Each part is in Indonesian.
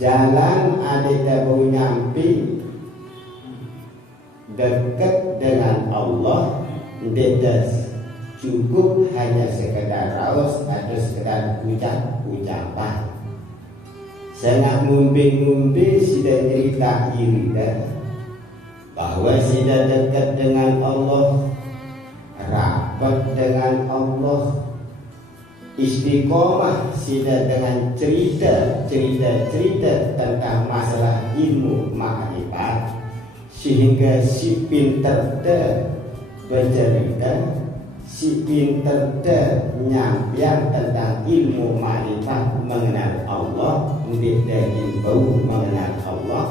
jalan ada bau nyampi dekat dengan Allah, tidak cukup hanya sekedar raos atau sekedar ucapan. Sangat ngumpi-ngumpi sudah cerita iridah bahwa sudah dekat dengan Allah, rapat dengan Allah, istiqomah sudah dengan cerita tentang masalah ilmu ma'rifat, sehingga si pinter bercerita, si pinter nyampian tentang ilmu ma'rifat mengenal Allah, daging bau mengenal Allah,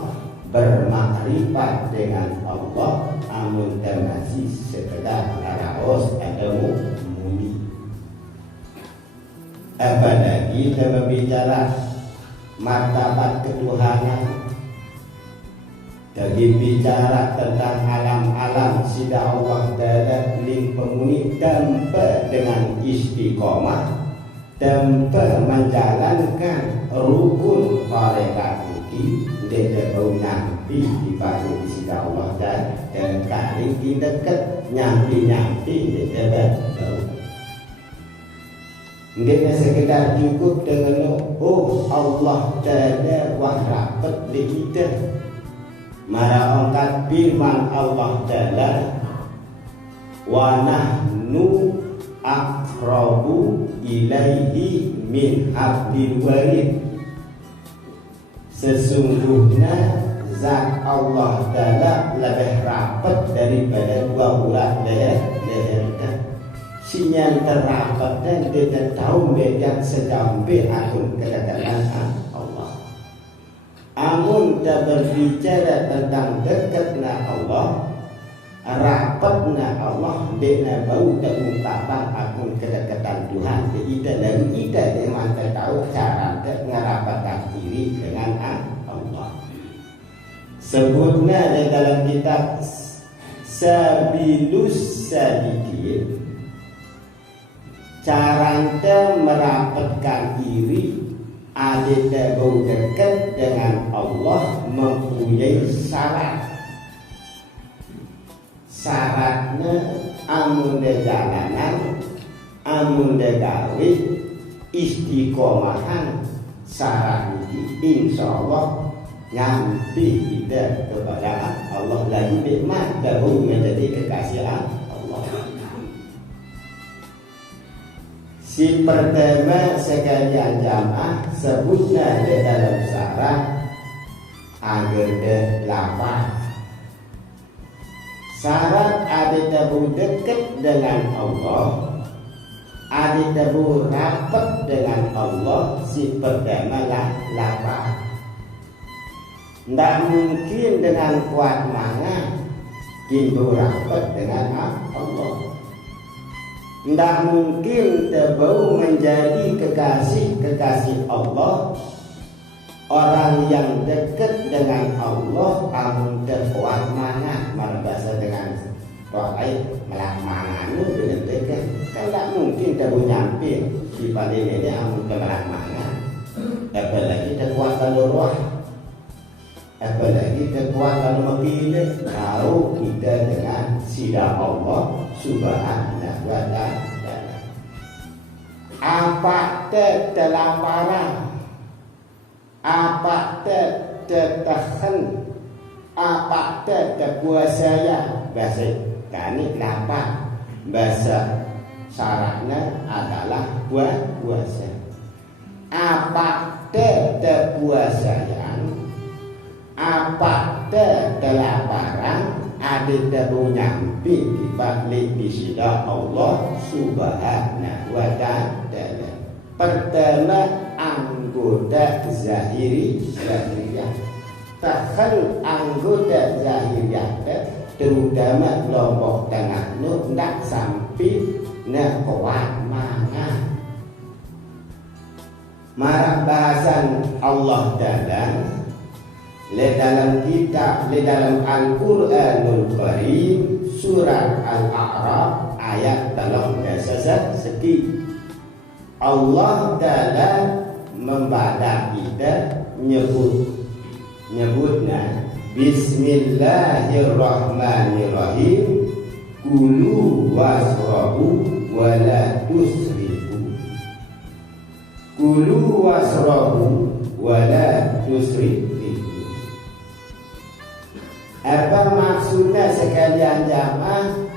bermakrifat dengan Allah, amun masih sekedar raos atau muni. Apalagi kita berbicara martabat ketuhanan, jadi bicara tentang alam-alam sida Allah Ta'ala ling penghuni tanpa dengan istiqomah, tanpa menjalankan rukun farekat ini, dia bau nyampi di balik sida Allah Ta'ala, dan kali dekat nyampi dia bau. Dia sekedar cukup dengan oh Allah Ta'ala wah rapat di kita. Mara angkat firman Allah Ta'ala, wa nahnu aqrabu ilaihi min hablil warid. Sesungguhnya zat Allah Ta'ala lebih rapat daripada dua urat leher. Sinyal terapat dan tidak tahu beda sejambil akun kedekatan Allah. Amun tak berbicara tentang dekatnya Allah, rapatnya Allah, dia bau tak ungkapan akun kedekatan Tuhan. Kita dari kita memang tahu cara ngerapatkan diri dengan Allah. Sebutnya di dalam kitab Sabilus Sadiqin, caranya merapatkan diri ada bau dekat dengan Allah mempunyai syarat. Syaratnya amun de jalanan, amun de gawe, istiqomahan syarat ini insyaallah nyampi kita kepada Allah lagi nikmat baru menjadi kekasih Allah. Si pertama sekalian jamaah sebutnya di dalam syarat ada 8. Syarat ada tabu dekat dengan Allah, ada tabu rapat dengan Allah. Si pertama lah 8. Tidak mungkin dengan kuat mana kita rapat dengan Allah. Tidak mungkin terbau menjadi kekasih Allah, orang yang dekat dengan Allah amun terkuat mana bahasa dengan tokai melak mana dengan dekat kan tidak mungkin terbau nyampe di paling ini amun melak mana. Apalagi terkuat kalau roh, apalagi terkuat kalau memilih, tahu kita dengan sida Allah Subhanahu wa ta'ala. Apa ketelaparan, apa ketahan, apa kepuasaan, bahasa kami lapar, bahasa syaratnya adalah puasa. Apa kepuasaan, apa ketelaparan, ada tabu nyampi di balik bisida Allah Subhanahu wa ta'ala. Pertama anggota zahiriyah. Takkan anggota zahiriyah terutama kelompok tengah nak sampai nak kuat mana. Marah bahasan Allah dalam kitab, dalam Al-Quranul Karim, surat Al-A'raf ayat 13 seti. Allah Ta'ala membadak kita nyebutnya Bismillahirrahmanirrahim. Kulu wasrabu wala tusrifu. Kulu wasrabu wala tusrifu. Apa maksudnya sekalian jamaah?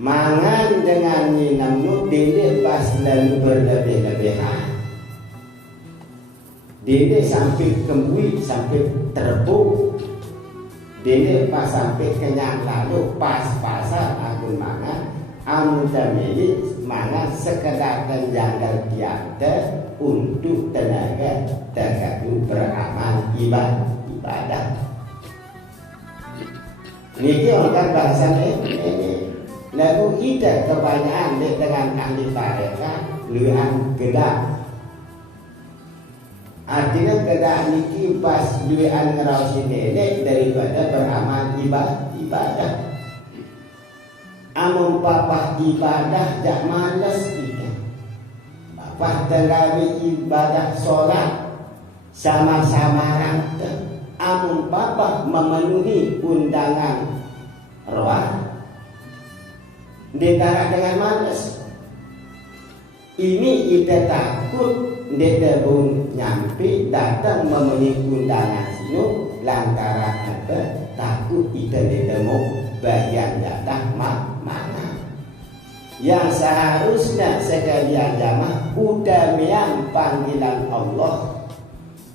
Mangan dengan minum nu dede pas lalu berlebih-lebihan. Dede sampai kembui, sampai terbuk. Dede pas sampai kenyang lalu pas-pasan aku mangan. Amun tamili mangan sekedar menjaga tiada untuk tenaga terkadu beramal ibadah. Niki orang bahasa ini. Lalu ida kebanyakan dengan ahli tarekat luan gedak. Artinya gedak niki pas luan ngerausi nenek daripada beramal ibadah. Amun papa ibadah jak malas ida. Papa terawi ibadah solat sama-sama rangka. Amun papa memenuhi undangan roh. Ditara dengan malas. Ini kita takut dia belum nyampe datang memenuhi undangan sinu lantaran apa? Takut kita mau bagian jatah mana? Yang seharusnya sekalian jamaah utamian panggilan Allah,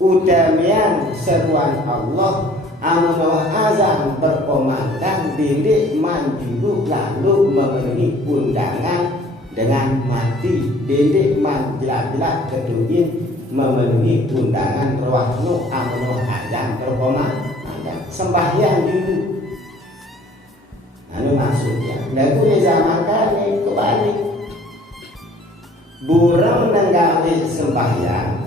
utamian seruan Allah. Amun azan berkomandang diri manjulu lalu memenuhi undangan dengan mati. Diri man jelas-jelas keduin memenuhi undangan rohnu. Amun azan berkomandang sembahyang dulu. Anu maksudnya. Lagu di zaman kali kebalik. Burung nenggawi sembahyang.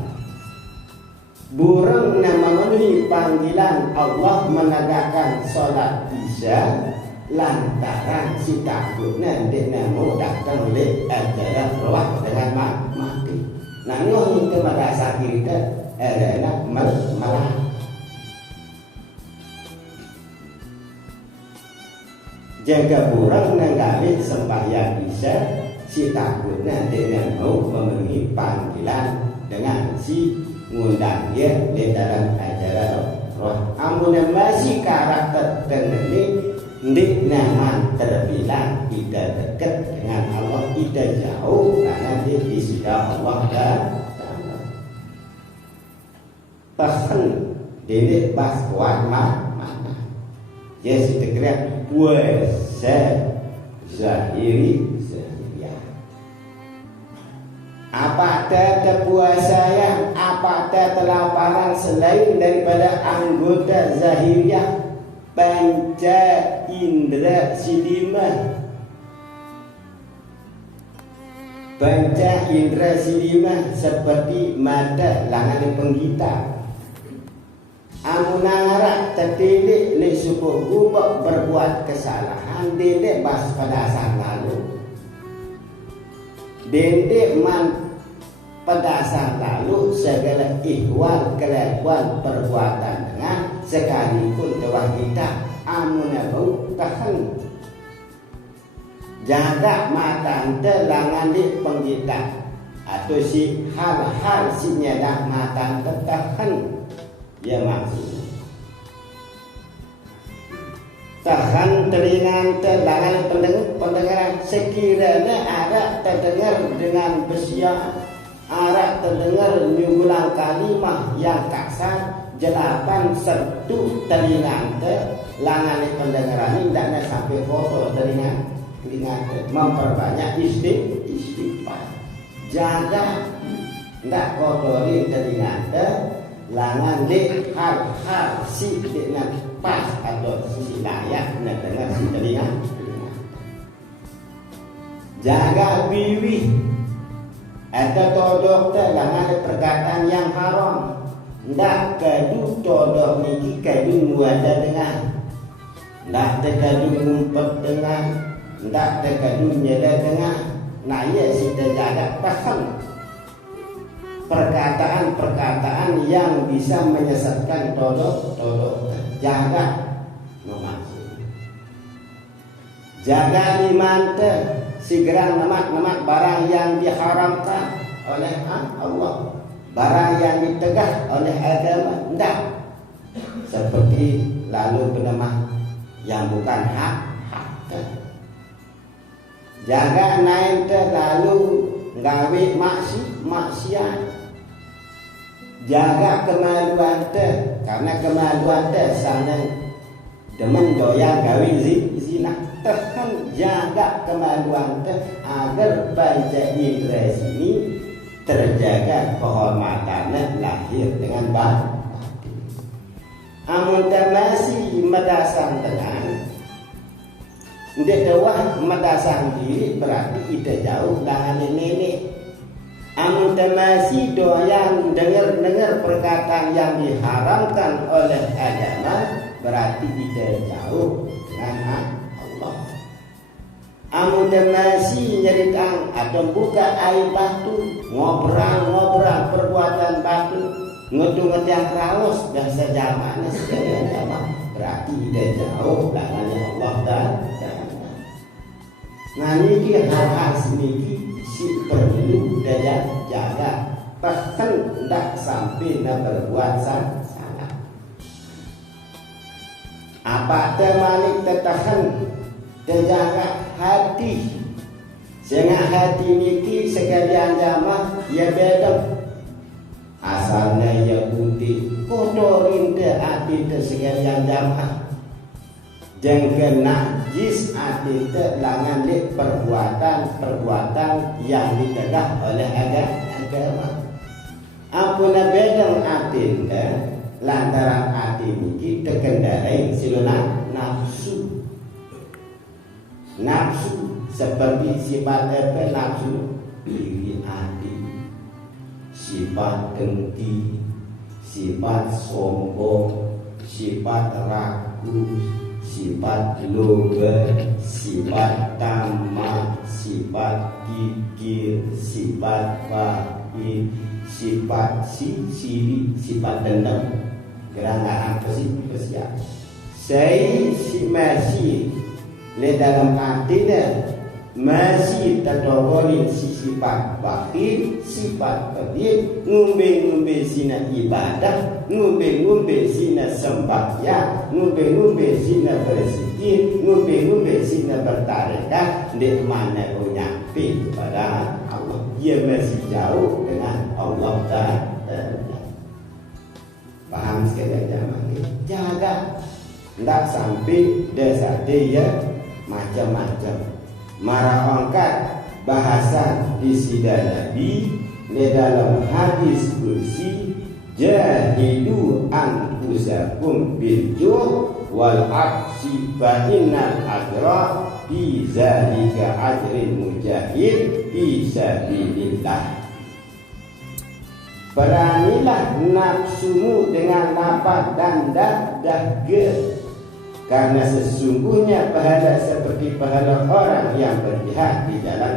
Burung yang memenuhi panggilan Allah menegakkan sholat isya lantaran si takutnya dia mau datang oleh ajaran roh dengan mati. Nah ini kepada saat kita adalah malah jaga burung nenggali sembahyang isya si takutnya dia mau memenuhi panggilan dengan si ngundang dia di dalam ajaran roh. Amun masih karakter ini ndik nyaman terbilang tidak dekat dengan Allah, tidak jauh karena dia di sida Allah dan bahkan dia pas kuat mana dia setegak puasa zahiri. Apa ada puasa yang apa ada telaparan selain daripada anggota zahiriyah panca indera silima. Panca indera silima seperti mata langan penggita. Amunara tertilik li suku gubak berbuat kesalahan dede bas pada saat lalu. Dendek man pada saat lalu segala ihwal kelakuan perbuatan dengan sekalipun telah kita amunnya bau tahan jaga mata ente langan di penggita atau si hal-hal si nyedak mata ente tahan ya maksudnya tahan telinga telangan pendengaran sekiranya ada terdengar dengan besia, ada terdengar nyugulang kalimah yang kasar, jelapan sertu telinga langan pendengaran ini tidak sampai kotor telinga memperbanyak istighfar. Jaga tidak kotorin telinga langan di hal-hal si dengan pas atau sisi layak dengar si telinga. Jaga biwi atau todok langan perkataan yang haram. Ndak kadu todok niki kadu muada dengan, ndak kadu ngumpet dengan, ndak kadu nyela dengan. Nah ya si jaga paham. perkataan-perkataan yang bisa menyesatkan todok. Jaga memaksud. Jaga iman segera nemat barang yang diharamkan oleh Allah, barang yang ditegah oleh agama. Tidak seperti lalu penemah yang bukan hak. Jaga naik lalu gawe maksiat. Jaga kemaluan karena kemaluan sanang demen doyan gawe zina. Tekan jaga kemaluan agar panca indera sini terjaga kehormatannya lahir dengan batin. Amun masih medasang dengan ndek dewah medasang diri berarti kita jauh dengan nenek. Amun masih doyan dengar perkataan yang diharamkan oleh agama berarti kita jauh dengan Allah. Amun masih nyeritaan atau buka air batu, ngobrol perbuatan batu, ngutung yang raus dan sejamannya sekalian jamaah berarti kita jauh dengan Allah dan nah niki hal-hal seniki si perlu daya jaga bahkan tidak sampai berbuat salah. Apa temalik tertahan terjaga hati sehingga hati niki sekalian jamaah ya beda asalnya ya putih kotorin hati sekalian jamaah jangan najis hati langan perbuatan yang ditegak oleh agama. Apuna bedang hati lantaran hati ini terkendarai silona nafsu seperti sifat nafsu iri hati, sifat dengki, sifat sombong, sifat ragu, sifat loba, sifat tamak, sifat gigir, sifat bakhil, sifat siri, sifat dendam. Gerangan apa sih? Saya masih di dalam hatinya masih terdogorin sifat bakhil, sifat pelit, ngumbe sina ibadah, ngumbe sina sembahyang, ngumbe sina berzikir, ngumbe sina bertarekah, di mana nyampe kepada Allah. Dia masih jauh dengan Allah Ta'ala. Paham sekali jamaah ini? Jaga tidak sampai desa dia macam-macam marah angkat bahasan isi Nabi di dalam hadis kursi jahidu anfusakum bil ju' wal aksi fa innal ajra bi zalika ajrin mujahid fi sabilillah. Beranilah nafsumu dengan lapar dan dahaga, karena sesungguhnya pahala seperti pahala orang yang berjihad di jalan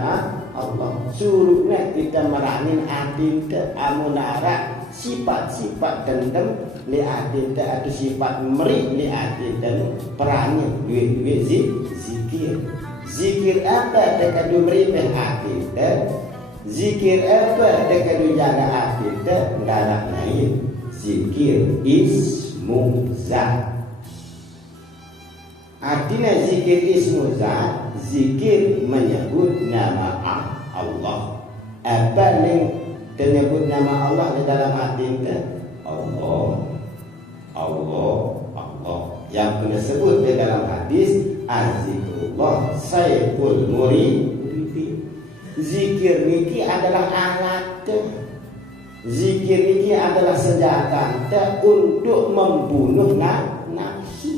Allah. Suruhnya kita meranin adil ke amunara sifat-sifat dendam li adil ke atau sifat meri li adil dan perani duit zikir. Zikir apa dekat meri dan adil ke? Zikir apa dekat jaga adil ke? Dalam lain zikir ismu zat. Artinya zikir ismu zat, zikir menyebut nama Allah. Apa yang menyebut nama Allah di dalam hati kita? Allah. Yang disebut di dalam hadis azzikrullah sayyidul murid. Zikir niki adalah alat. Zikir niki adalah senjata untuk membunuh nafsu.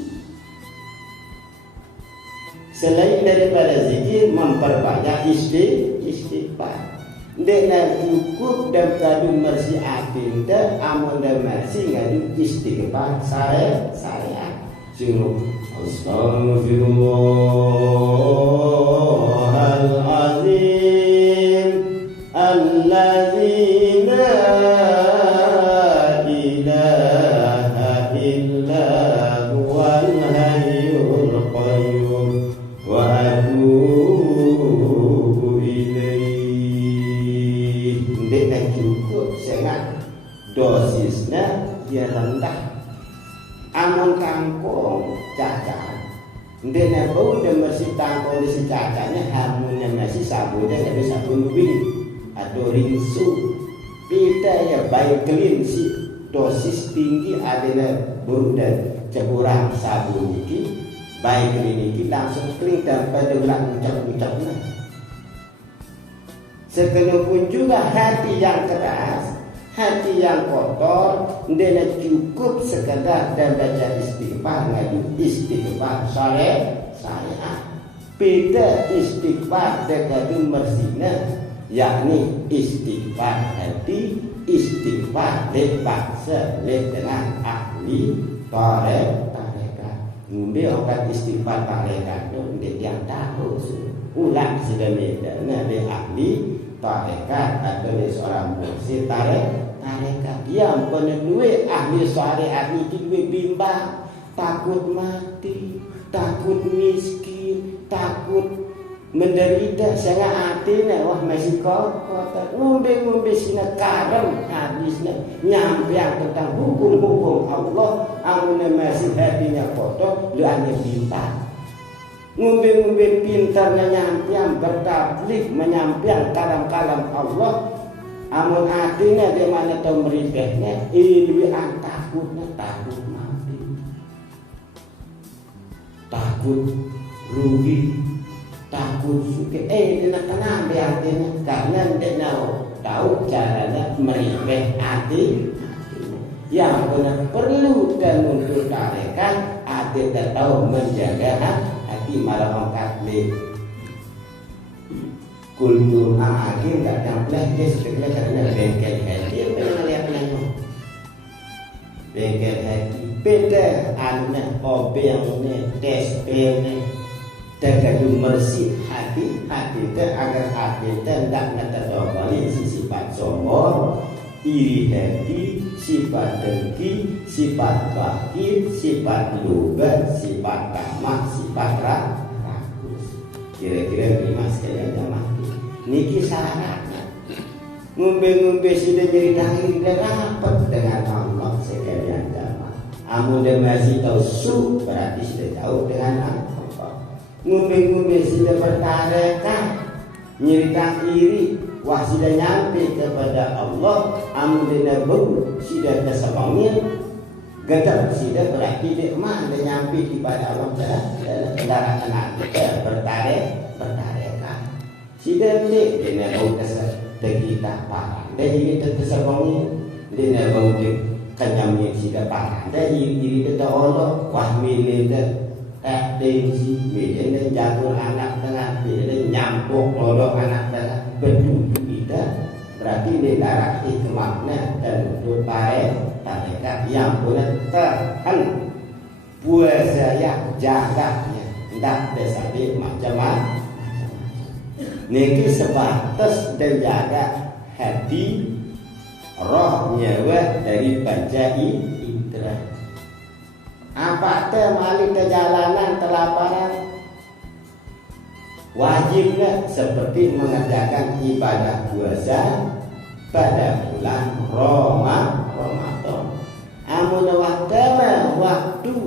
Selain daripada zikir memperbanyak istighfar. Dengan cukup dan kadu mersi atin dan amun dan mersi ngadu istighfar saya suruh astaghfirullahalazim الذي لا إله إلا هو الحي القيوم وأتوب إليه. Tidak cukup sangat dosisnya dia rendah. Amun kangkung cacat, dia bau dan masih tangkung di si cacatnya, hamunnya masih sabunnya nggak bisa sabun atau rinsu. Kita ya baik clean si dosis tinggi adalah bau dan ceburang sabun ini, baik clean ini langsung clean tanpa diulang ucap-ucapnya. Sekalipun juga hati yang keras, hati yang kotor, dia cukup sekedar dan baca istighfar, ngadu istighfar syariat. Beda istighfar dengan mersina, yakni istighfar hati, istighfar dipaksa dengan ahli tarekat. Ngombe obat istighfar tarekat itu dia tahu ulang sudah beda. Nah, dia ahli tarekat atau dia seorang mursyid tarekat yang penuh ahli syariat ini duwe bimbang, takut mati, takut miskin, takut menderita sangat hatinya wah masih kotor ngombe sina karem habisnya nyampe tentang hukum-hukum Allah amun masih hatinya kotor dia hanya bimbang. Ngombe pintarnya nyampiang bertablik menyampaikan kalam-kalam Allah, amun hatinya dia mana tahu meribehnya, ini takutnya takut mati, takut rugi, takut suka. Dia kenapa hatinya? Karena dia tahu caranya meribeh hati. Yang benar perlu dan untuk tarekat hati tahu menjaga hati malah mengkatlik kultur akhir nggak nyampleh dia setelah karena bengkel hati pernah lihat nengok bengkel hati beda anunya obengnya tespelnya terkadang bersih hati itu agar hati itu tidak metodologi sifat sombong, iri hati, sifat dengki, sifat bakhil, sifat luber, sifat tamak, sifat rakus. Kira-kira lima sekalian mati. Niki syaratnya. Ngombe sudah jadi dahil dan rapat dengan Allah sekalian jamaah. Amun dia masih tahu su berarti sudah tahu dengan Allah. Ngombe sudah bertarekat, nyerita iri. Wah sudah nyampe kepada Allah, amunnya bau sudah kesemangat, gedap sudah berarti dia mana nyampe kepada Allah dalam kendaraan kita bertarekat. Sudah dia bau kita parah, dia kesemangat, dia bau kenyamnya sudah parah, dia kita Allah wah milik tensi, milik jatuh anak dengan milik nyampuk lolok anak dengan betul tidak berarti di darah hikmahnya dan untuk tarekat yang boleh tahan puasa yang jaganya tidak bersabit macam-macam. Niki sebatas menjaga hati roh nyawa dari baca indra. Apa teh mali perjalanan telaparan wajibnya seperti mengerjakan ibadah puasa pada bulan Ramadan. Amun waktu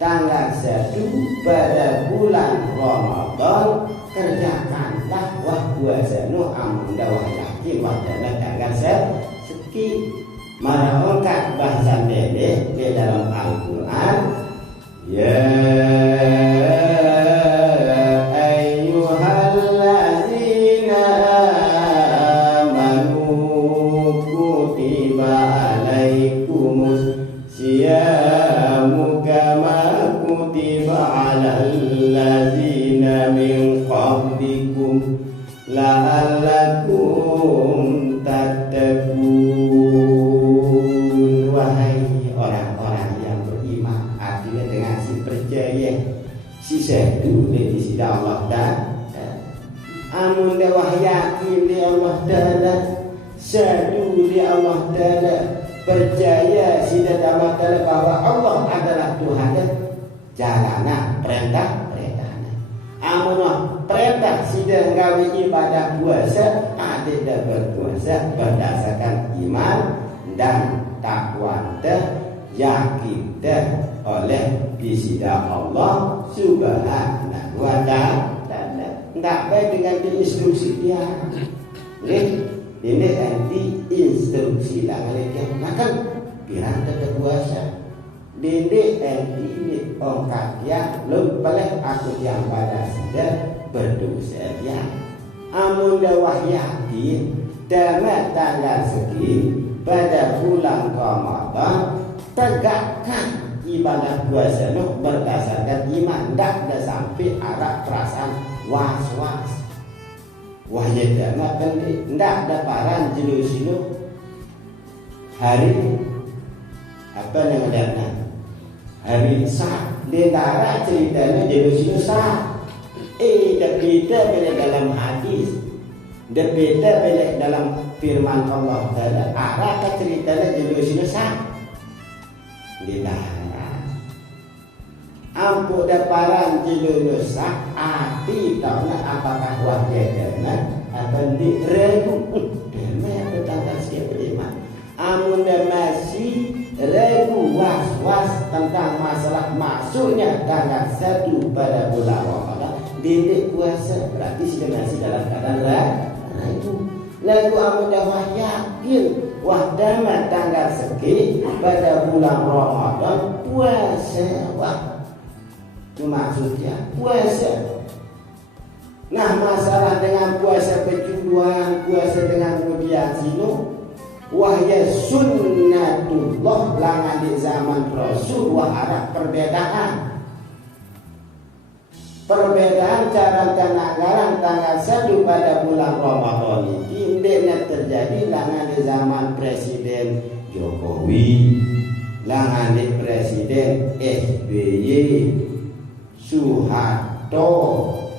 tanggal 1 pada bulan Ramadan kerjakanlah wah puasa nu amun dawah yakin wadana tanggal sekian. Mana ongkat bahasa dede di dalam Al-Quran ya ayyuhalladzina amanu kutiba alaikumus siyamu kama kutiba alal ladzina min qablikum la'allakum tattaqun. Si sedu di sisi Allah dan amun dah yakin di Allah Ta'ala, syahadu di Allah Ta'ala, percaya sida Allah Ta'ala bahwa Allah adalah Tuhan, jalana perintah-perintahnya. Amun perintah sida gawe ibadah puasa, ada berpuasa berdasarkan iman dan takwa yakin oleh bisida Allah Subhanahu wa Ta'ala. Tak baik dengan instruksi dia. Ini nanti instruksi lah mereka makan pirang tetap puasa. Dede nanti ini ongkat ya lupalah aku yang pada sida berdosa ya. Amun dawah yakin damat tanggal segini pada bulan Ramadan tegakkan ibadah puasa itu berdasarkan iman, tak ada sampai arah perasaan was-was. Wahya damat penting, tak ada paran jenis itu hari apa namanya hari sah. Dentara ceritanya jenis itu sah. Dah beda dalam hadis, dah beda dalam firman Allah Ta'ala. Arah ceritanya jenis itu sah. Dilarang. Ampu daparan jenis sah. Ati tahu apakah wajah dana akan diragu. Dana atau tanggal siapa lima. Amun dah masih ragu was-was tentang masalah masuknya tanggal 1 pada bulan Ramadan, didik puasa berarti sudah masih dalam keadaan ragu. Lalu amun dah yakin wah damat tanggal segi pada bulan Ramadan puasa wah. Itu maksudnya puasa. Nah masalah dengan puasa perjuduan, puasa dengan kemudian sinu, wahya sunnatullah langan di zaman Rasul wah ada perbedaan. Perbedaan cara penanggalan tanggal 1 pada bulan Ramadan ini indahnya terjadi langan di zaman Presiden Jokowi, langan di Presiden SBY, Soeharto,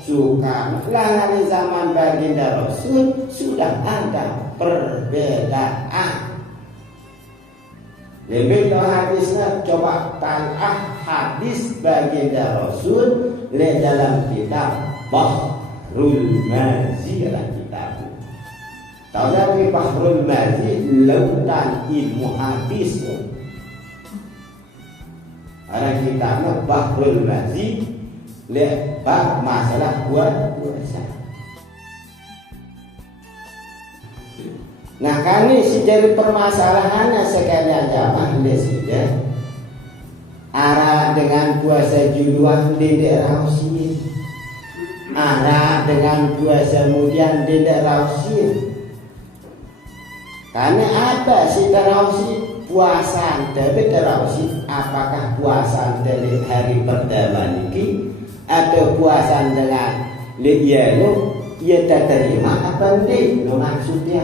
Soekarno, langan di zaman baginda Rasul sudah ada perbedaan. Lebih tahu hadisnya, coba tangkap hadis baginda Rasul dalam kitab Bahrul Mazi dalam kitab. Tahu lagi Bahrul Mazi lautan ilmu hadis. Ada kitabnya Bahrul Mazi lepas masalah puasa. Nah kami si jadi permasalahannya sekalian jamaah lesida arah dengan puasa juluan tidak rausin, arah dengan puasa kemudian tidak rausin. Karena apa sih rausin? Puasa tapi rausin. Apakah puasa dari hari pertama ini atau puasa dengan liyalu ia tak terima apa nanti? No maksudnya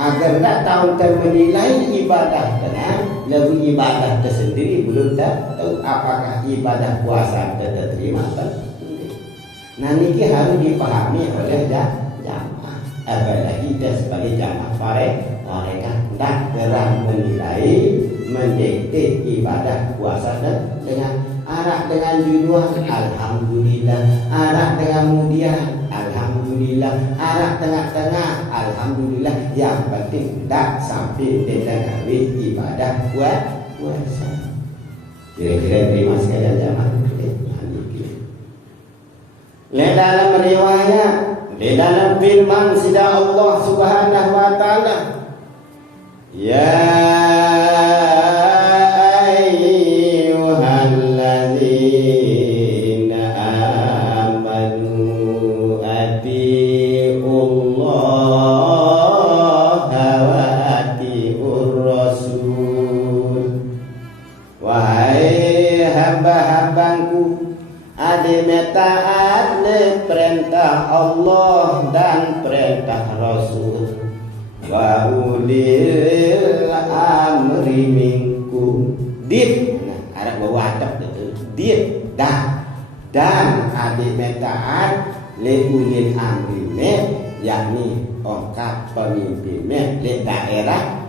agar tak tahu menilai ibadah dengan lebih ibadah tersendiri belum tahu apakah ibadah puasa terterima apa. Nah ini harus dipahami oleh jamaah. Apalagi kita sebagai jamaah mereka tak terang menilai mendikte ibadah puasa dengan arah dengan judul alhamdulillah, arah dengan kemudian alhamdulillah, arah tengah-tengah alhamdulillah. Yang penting tak sampai dengan ibadah puasa. Kira-kira terima sekalian jamaah. Dalam riwayat, di dalam firman sida Allah Subhanahu wa Ta'ala, ya ayyuhalladzina amanu atiullaha wa atiur rasul. Wahai hamba-hambaku, ade taat le perintah Allah dan perintah Rasul. Wa ulil amri minkum. Dit, nah, ada bawa adab itu. Dit dan ade taat ulil amrinya, yakni ongkap pemimpinnya di daerah.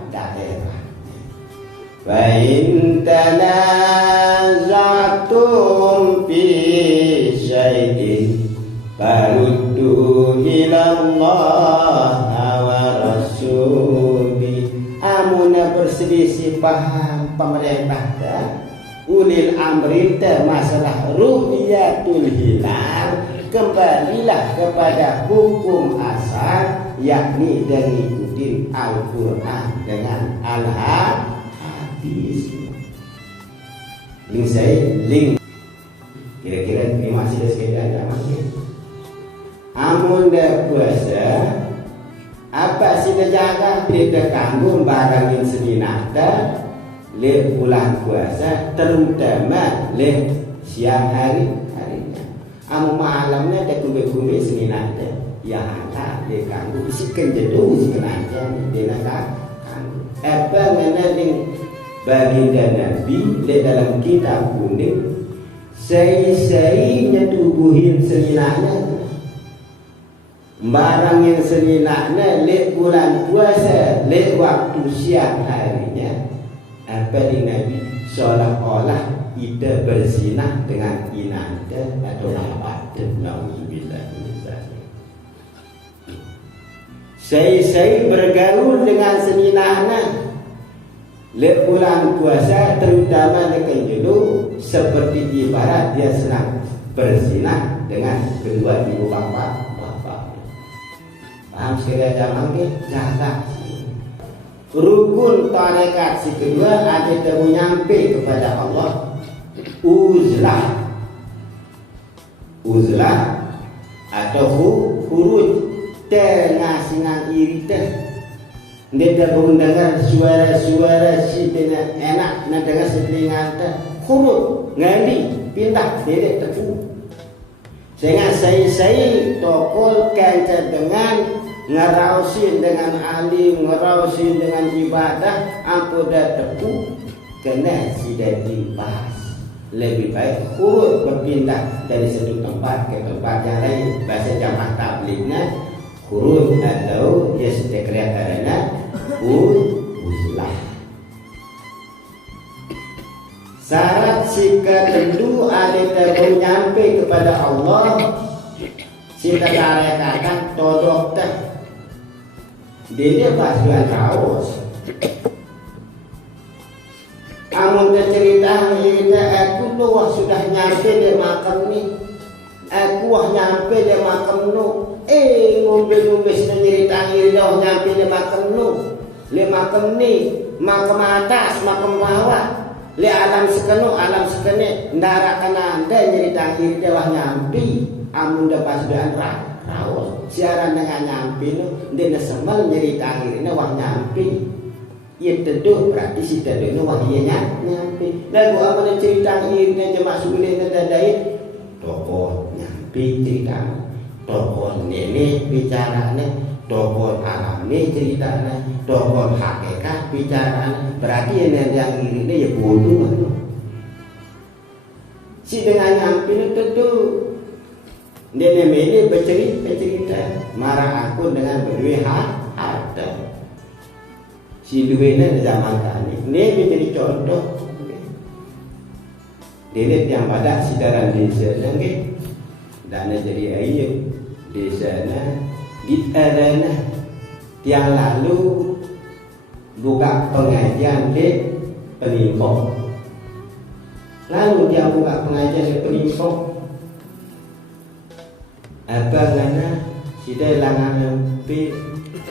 Wa in tanaza'tum fi syai'in faruddu ila Allah wa rasuli. Amuna berselisih paham pemerintah ulil amri masalah ru'yatul hilal, kembalilah kepada hukum asal, yakni dengan ikutin Al-Quran dengan Al-Hadis. Link kira-kira ini masih ada sekedar masih. Amun dah puasa, apa sih dah jaga tidak kanggung barang yang seninata le bulan puasa, terutama le siang harinya. Amun malamnya ada kumbe-kumbe seninata, ya ada le kanggung isi kenjedu isi kenaja dia nak kanggung. Apa menanding baginda Nabi di dalam kitab kuning, sei-sei nyetubuhin seninanya. Barang yang seninaknya le bulan puasa, le waktu siang harinya. Apa di Nabi seolah-olah kita berzinah dengan inada atau lapat. Nauzubillah min dzalik. Saya bergaul dengan seninahnya le bulan puasa, terutama dengan dulu seperti ibarat dia sedang berzinah dengan kedua ibu bapa. Paham sekali zaman ke jaga. Rukun tarekat si kedua ada temu nyampe kepada Allah. Uzlah atau huruj tengah sinang irita. Dia baru dengar suara-suara si dengan enak nak dengar setelinga ta. Huruj ngali pindah dedek tepu. Sehingga saya tokolkan dengan ngerausin dengan alim, ngerausin dengan ibadah, ampu dah tepu kena sudah dibahas. Lebih baik huruf berpindah dari satu tempat ke tempat yang lain. Bahasa jamaah tablignya huruf atau ya sudah kelihatannya uzlah. Syarat jika tentu ada terus nyampe kepada Allah, kita katakan todok teh. Dia pasukan kaos. Amun cerita kita aku tu sudah nyampe di makam ni. Aku nyampe di makam nu. Ngombe-ngombe sudah cerita dah nyampe di makam nu. Di makam ni, makam atas, makam bawah. Li alam sekene ndarakan anda cerita dah nyampe. Amun dah pasukan rawas. Siaran dengan nyampi nu, dia semal nyerita akhirnya wah nyampi. Ia tentu berarti si tentu nu wah iya nyampi. Dan gua apa cerita akhirnya jemaah sulit nadai. Tokoh nyampi cerita, tokoh nenek bicaranya, tokoh alami ceritanya, tokoh hakikat bicaranya. Berarti yang akhirnya ya bodoh. Si dengan nyampi nu tentu. Dia mele bercerita marah aku dengan berdua harta. Si duitnya di zaman tadi. Dia menjadi contoh. Dia yang pada sidaran desa lagi. Dan jadi air desanya di adana yang lalu buka pengajian di Penimpong. Lalu dia buka pengajian di Penimpong. Apa karena kita langan pi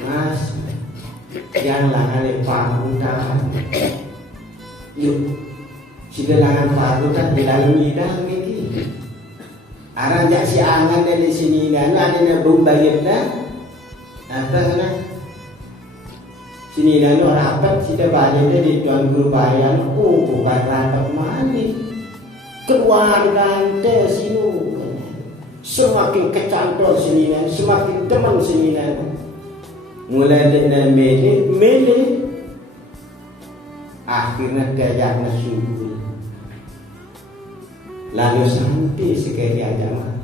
mas yang langan parutan yuk kita langan parutan di dalam hidang ini arah jak si angan dari sini dan ada yang belum bayar dah apa karena sini dan rapat kita bayar di tuan guru bayar bukan rapat mani keluarga ante sinu semakin kecantol seninan, semakin teman seninan. Mulai dengan mele, akhirnya kayak subur. Lalu sampai sekali jamaah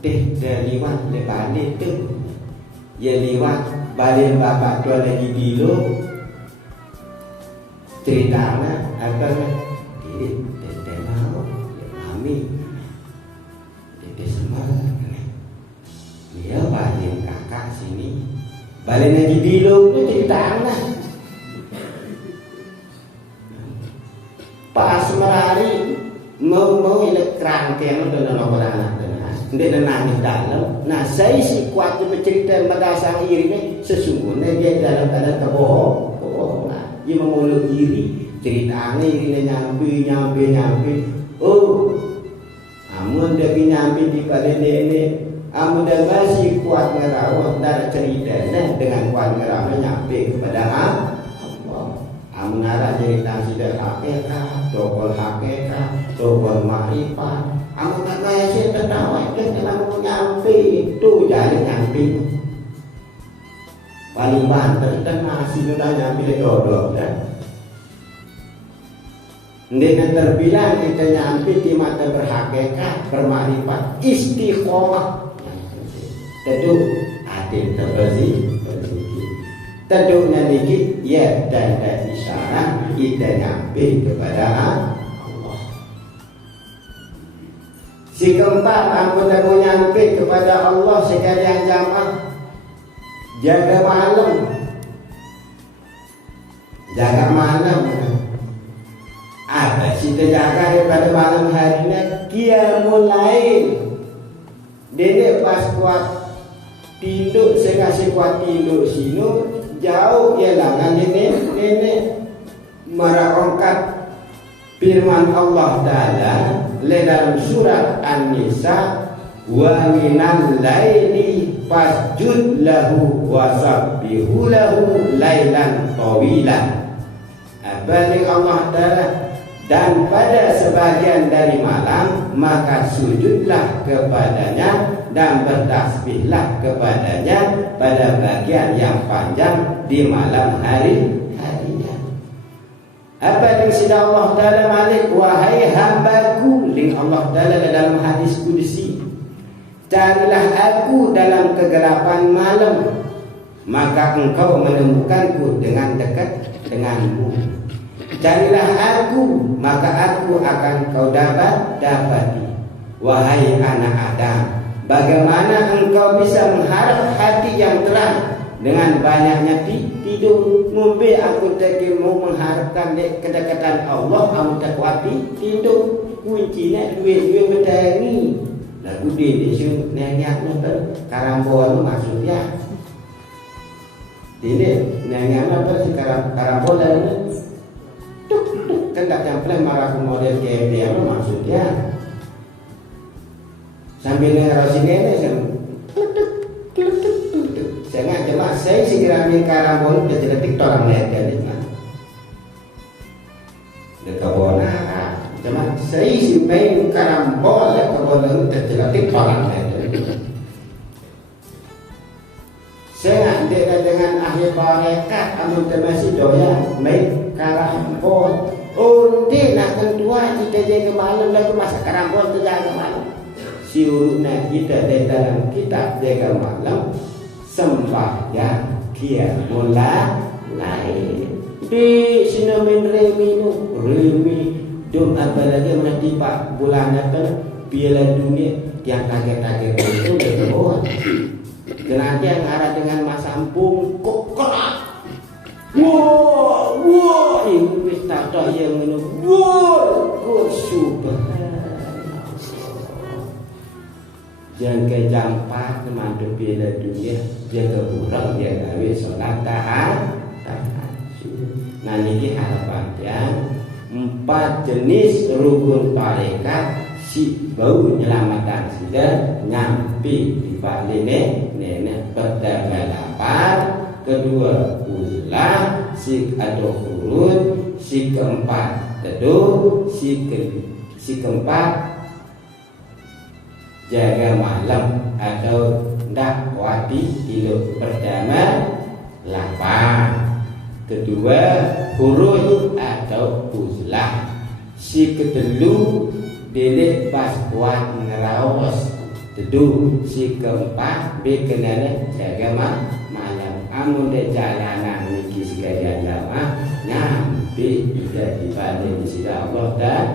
teh dah liwat balik tu. Ya liwat balik bapak tua lagi dulu. Cerita apa diri teh mau mami teh semangat dia balik kakak sini balik lagi dulu tu cerita pas merari mau ilek kerangkeng dengan orang anak dia nangis dalam. Nah saya si kuat bercerita pada sang iri ni sesungguhnya dia dalam keadaan kebohongan. Dia memulut iri ceritanya iri nyampe. Oh, amun dia nyampe di pada ini, amun dia masih kuat ngerawat dari ceritanya dengan kuat ngerawat nyampe kepada Allah. Amun arah cerita sudah hakikat, dokol hakikat, dokol makrifat. Amun tak kaya saya tertawa, dia telah nyampe itu jadi nyampe. Paling banter dan nasi sudah nyampe dodol kan. Dia terbilang kita nyampe di mata berhakikat, bermakrifat, istiqomah. Tentu adil terbersih. Tentunya dikit ya dan dari sana kita nyampe kepada Allah. Si keempat anggota nyampe kepada Allah sekalian jamaah jaga malam. Apa sih terjaga daripada malam harinya? Qiyamul lail. Dede pas kuat tinduk saya kasih kuat tinduk sini jauh ialah nenek merangkat firman Allah Ta'ala dalam surat An-Nisa wa minal laili fasjud lahu wasabbihu lahu lailan tawilan. Balik Allah Ta'ala dan pada sebagian dari malam maka sujudlah kepadanya dan bertasbihlah kepadanya pada bagian yang panjang di malam harinya. Apa yang sudah Allah Ta'ala malik wahai hambaku ling Allah Ta'ala dalam hadis qudsi, carilah aku dalam kegelapan malam maka engkau menemukanku dengan dekat denganmu. Carilah aku maka aku akan kau dapati. Wahai anak Adam, bagaimana engkau bisa mengharap hati yang terang dengan banyaknya tidur? Mumbi aku tak mau mengharapkan kedekatan Allah, aku tak kuati tidur. Kuncinya duit bertani. Lagu dia disuruh nenyak nonton karambol maksudnya. Ini nenyak nonton sekarang karambol dan kan tak campur marah model kayak dia maksudnya. Sambil ngerosing ini saya nggak jelas saya segera karambol udah jadi TikTok orang lihat kali kan dekabona cuma saya si main karambol ya kabona udah jadi TikTok orang lihat saya nggak dengan akhir barekat amun masih doyan main karambol undi nak kedua kita jaga malam lagu masa karambol tu jaga malam. Siuruna kita di dalam kitab jaga malam sembahyang qiyamul lail. Di sini remi dum apalagi menanti pak bulan datang Piala Dunia yang kaget-kaget itu berdoa. Nanti yang arah dengan masa ampun kokrak. Wah, ini pesta yang minum. Wah, subhanallah. Jangan kejampak mantu Piala Dunia jaga kurang dia gawe sholat tahajud. Nah ini harapannya 4 jenis rukun tarekat si bau nyelamatan sudah nyampe di balik nenek pertama kedua uzlah si atau urut si keempat teduh si keempat jaga malam atau dakwati tidur pertama 8 kedua huruf atau uzlah si kedelu dedek pas kuat ngerawas Itu si keempat bikinannya jaga malam. Amun de jalanan niki sekalian jamaah nyampe tidak dibanding di sisi Allah dan